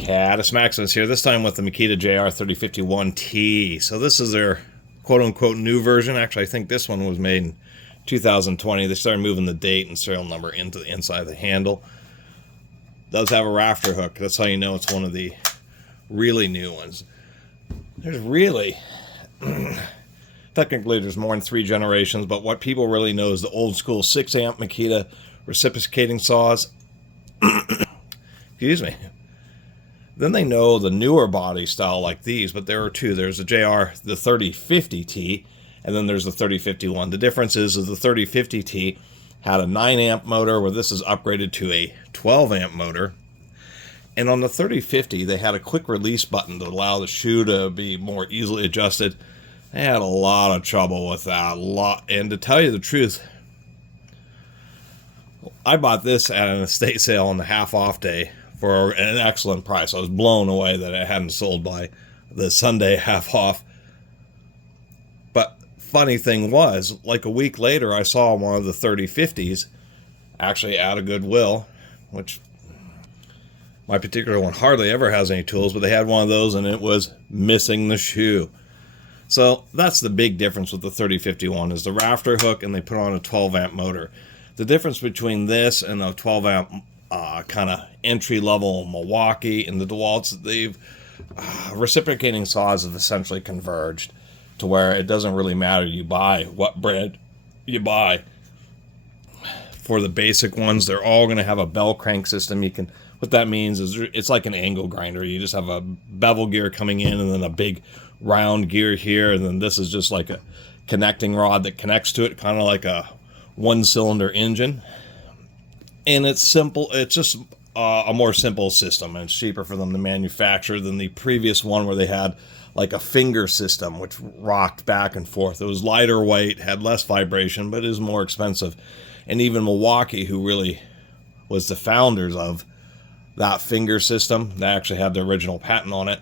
Catus Maximus here, this time with the Makita JR3051T. So this is their quote-unquote new version. Actually, I think this one was made in 2020. They started moving the date and serial number into the inside of the handle. It does have a rafter hook. That's how you know it's one of the really new ones. There's really... technically, there's more than 3 generations, but what people really know is the old school 6-amp Makita reciprocating saws. Excuse me. Then they know the newer body style like these, but there are two. There's the the 3050T, and then there's the 3051. The difference is the 3050T had a 9-amp motor, where this is upgraded to a 12-amp motor. And on the 3050, they had a quick release button to allow the shoe to be more easily adjusted. They had a lot of trouble with that. And to tell you the truth, I bought this at an estate sale on the half-off day for an excellent price. I was blown away that it hadn't sold by the Sunday half-off. But funny thing was, like a week later, I saw one of the 3050s actually at a Goodwill, which my particular one hardly ever has any tools, but they had one of those and it was missing the shoe. So that's the big difference with the 3051 is the rafter hook, and they put on a 12-amp motor. The difference between this and a 12-amp kind of entry-level Milwaukee and the DeWalt's, they've reciprocating saws have essentially converged to where it doesn't really matter you buy what brand you buy. For the basic ones, they're all going to have a bell crank system. What that means is it's like an angle grinder. You just have a bevel gear coming in and then a big round gear here, and then this is just like a connecting rod that connects to it, kind of like a one-cylinder engine. And it's simple. It's just a more simple system, and it's cheaper for them to manufacture than the previous one where they had like a finger system which rocked back and forth. It was lighter weight, had less vibration, but is more expensive. And even Milwaukee, who really was the founders of that finger system, they actually had the original patent on it,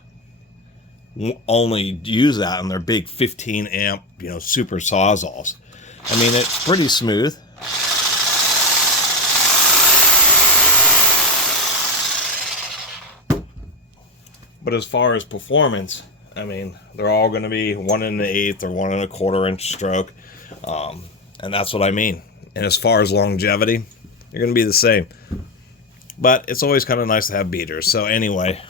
only use that on their big 15-amp, super Sawzalls. I mean, it's pretty smooth. But as far as performance, I mean, they're all going to be 1 1/8 or 1 1/4 inch stroke, and that's what I mean. And as far as longevity, they're going to be the same. But it's always kind of nice to have beaters. So anyway,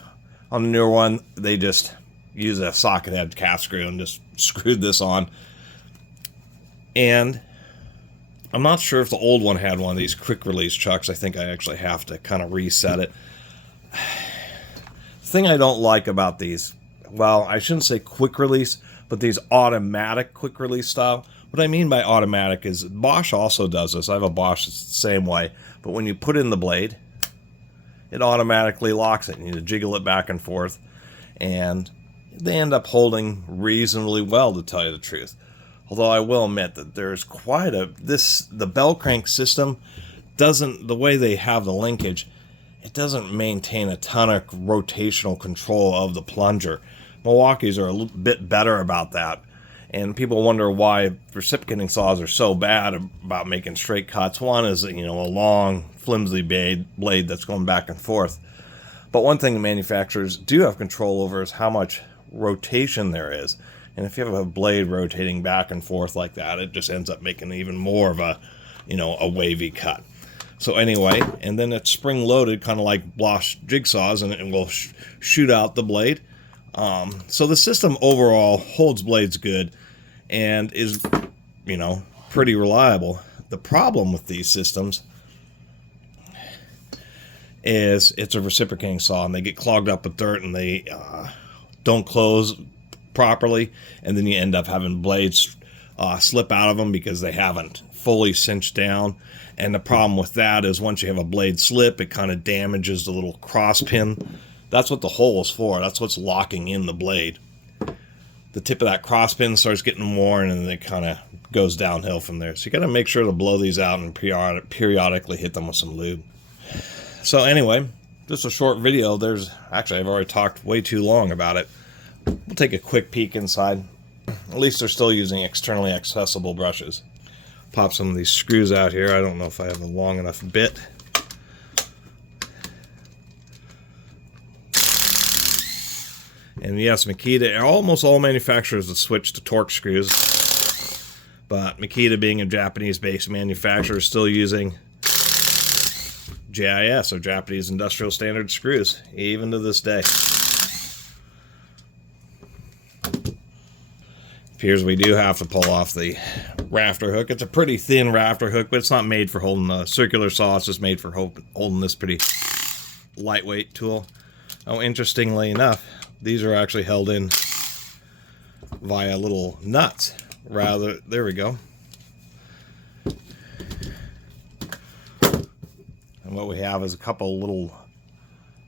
on the newer one, they just use a socket head calf screw and just screwed this on. And I'm not sure if the old one had one of these quick release chucks. I think I actually have to kind of reset it. The thing I don't like about these, well, I shouldn't say quick release, but these automatic quick release style. What I mean by automatic is Bosch also does this. I have a Bosch that's the same way, but when you put in the blade, it automatically locks it, and you jiggle it back and forth, and they end up holding reasonably well, to tell you the truth. Although I will admit that there's quite the bell crank system the way they have the linkage, it doesn't maintain a ton of rotational control of the plunger. Milwaukee's are a little bit better about that, and people wonder why reciprocating saws are so bad about making straight cuts. One is, a long, flimsy blade that's going back and forth. But one thing the manufacturers do have control over is how much rotation there is. And if you have a blade rotating back and forth like that, it just ends up making even more of a wavy cut. So anyway, and then it's spring loaded, kind of like Bosch jigsaws, and it will shoot out the blade. So the system overall holds blades good and is, pretty reliable. The problem with these systems is it's a reciprocating saw, and they get clogged up with dirt, and they don't close properly, and then you end up having blades slip out of them because they haven't fully cinched down. And the problem with that is once you have a blade slip, it kind of damages the little cross pin. That's what the hole is for. That's what's locking in the blade. The tip of that cross pin starts getting worn, and then it kind of goes downhill from there. So you got to make sure to blow these out and periodically hit them with some lube. So anyway, just a short video. I've already talked way too long about it. We'll take a quick peek inside. At least they're still using externally accessible brushes. Pop some of these screws out here. I don't know if I have a long enough bit. And yes, Makita, almost all manufacturers have switched to Torx screws, but Makita, being a Japanese-based manufacturer, is still using JIS, or Japanese Industrial Standard screws, even to this day. Appears we do have to pull off the rafter hook. It's a pretty thin rafter hook, but it's not made for holding a circular saw. It's just made for holding this pretty lightweight tool. Oh, interestingly enough, these are actually held in via little nuts. There we go. And what we have is a couple little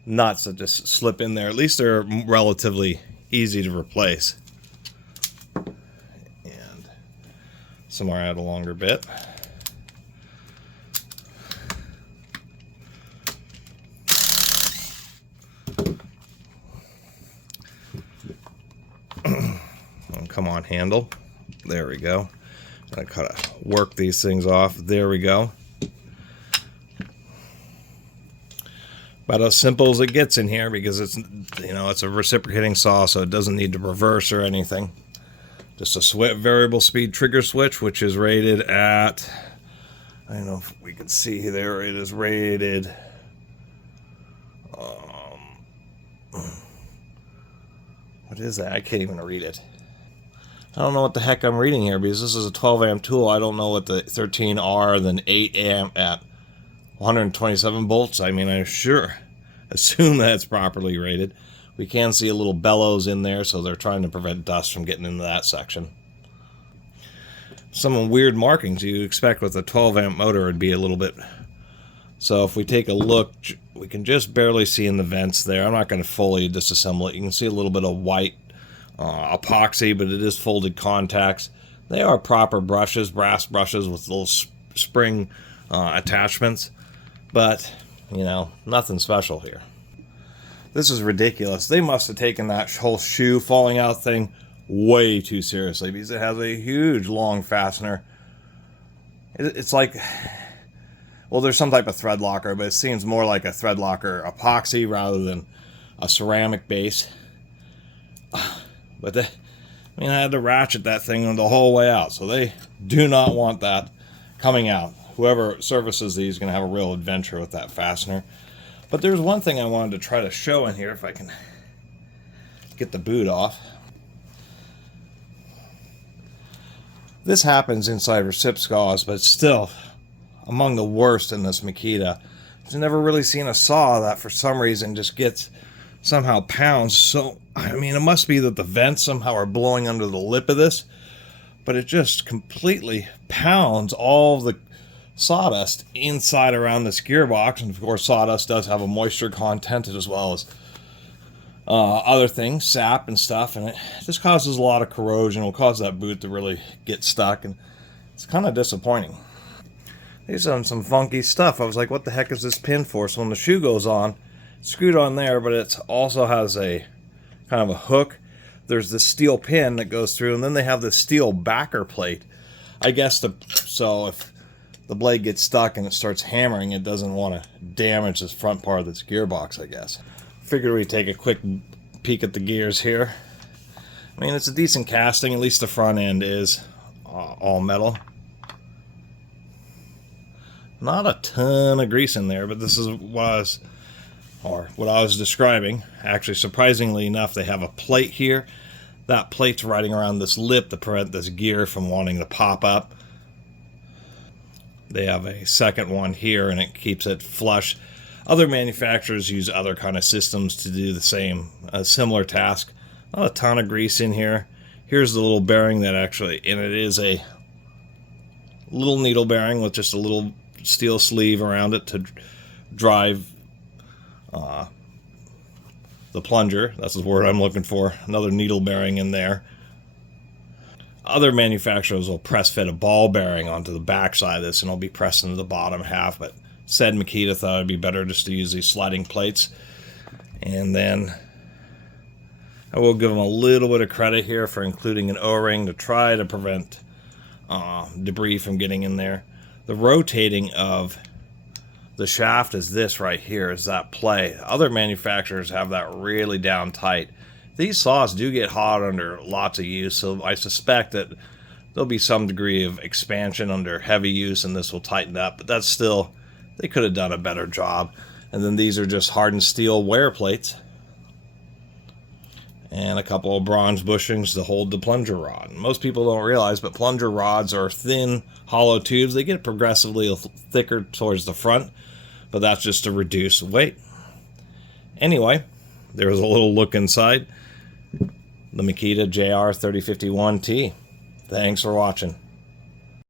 nuts that just slip in there. At least they're relatively easy to replace. And some are out a longer bit. Come on, handle. There we go. I kind of work these things off. There we go. About as simple as it gets in here, because it's, you know, it's a reciprocating saw, so it doesn't need to reverse or anything. Just a variable speed trigger switch, which is rated at, I don't know if we can see there, it is rated what is that? I can't even read it. I don't know what the heck I'm reading here, because this is a 12 amp tool. I don't know what the 13R, then 8 amp at 127 volts. I mean, I sure assume that's properly rated. We can see a little bellows in there, so they're trying to prevent dust from getting into that section. Some weird markings you expect with a 12 amp motor would be a little bit. So if we take a look, we can just barely see in the vents there. I'm not going to fully disassemble it. You can see a little bit of white epoxy, but it is folded contacts. They are proper brushes, brass brushes with little spring attachments, but you know, nothing special here. This is ridiculous. They must have taken that whole shoe falling out thing way too seriously, because it has a huge long fastener. It's like, well, there's some type of thread locker, but it seems more like a thread locker epoxy rather than a ceramic base. But I mean, I had to ratchet that thing the whole way out, so they do not want that coming out. Whoever services these is going to have a real adventure with that fastener. But there's one thing I wanted to try to show in here, if I can get the boot off. This happens inside Reciprocating, but still among the worst in this Makita. I've never really seen a saw that for some reason just gets somehow pounds. So I mean, it must be that the vents somehow are blowing under the lip of this, but it just completely pounds all the sawdust inside around this gearbox. And of course, sawdust does have a moisture content as well as other things, sap and stuff, and it just causes a lot of corrosion. It will cause that boot to really get stuck, and it's kind of disappointing. These are some funky stuff. I was like, what the heck is this pin for? So when the shoe goes on, it's screwed on there, but it also has a kind of a hook. There's this steel pin that goes through, and then they have this steel backer plate. I guess so if the blade gets stuck and it starts hammering, it doesn't want to damage this front part of this gearbox, I guess. Figured we'd take a quick peek at the gears here. I mean, it's a decent casting. At least the front end is all metal. Not a ton of grease in there, but this is what I was describing. Actually, surprisingly enough, they have a plate here. That plate's riding around this lip to prevent this gear from wanting to pop up. They have a second one here, and it keeps it flush. Other manufacturers use other kind of systems to do the same, similar task. Not a ton of grease in here. Here's the little bearing that actually, and it is a little needle bearing with just a little steel sleeve around it to drive the plunger. That's the word I'm looking for. Another needle bearing in there. Other manufacturers will press fit a ball bearing onto the back side of this, and it'll be pressed into the bottom half, but said Makita thought it'd be better just to use these sliding plates. And then I will give them a little bit of credit here for including an O-ring to try to prevent debris from getting in there. The rotating of the shaft is this right here, is that play. Other manufacturers have that really down tight. these saws do get hot under lots of use, so I suspect that there'll be some degree of expansion under heavy use, and this will tighten up, but that's still, they could have done a better job. And then these are just hardened steel wear plates, and a couple of bronze bushings to hold the plunger rod. Most people don't realize, but plunger rods are thin, hollow tubes. They get progressively thicker towards the front, but that's just to reduce weight. Anyway, there's a little look inside the Makita JR3051T. Thanks for watching.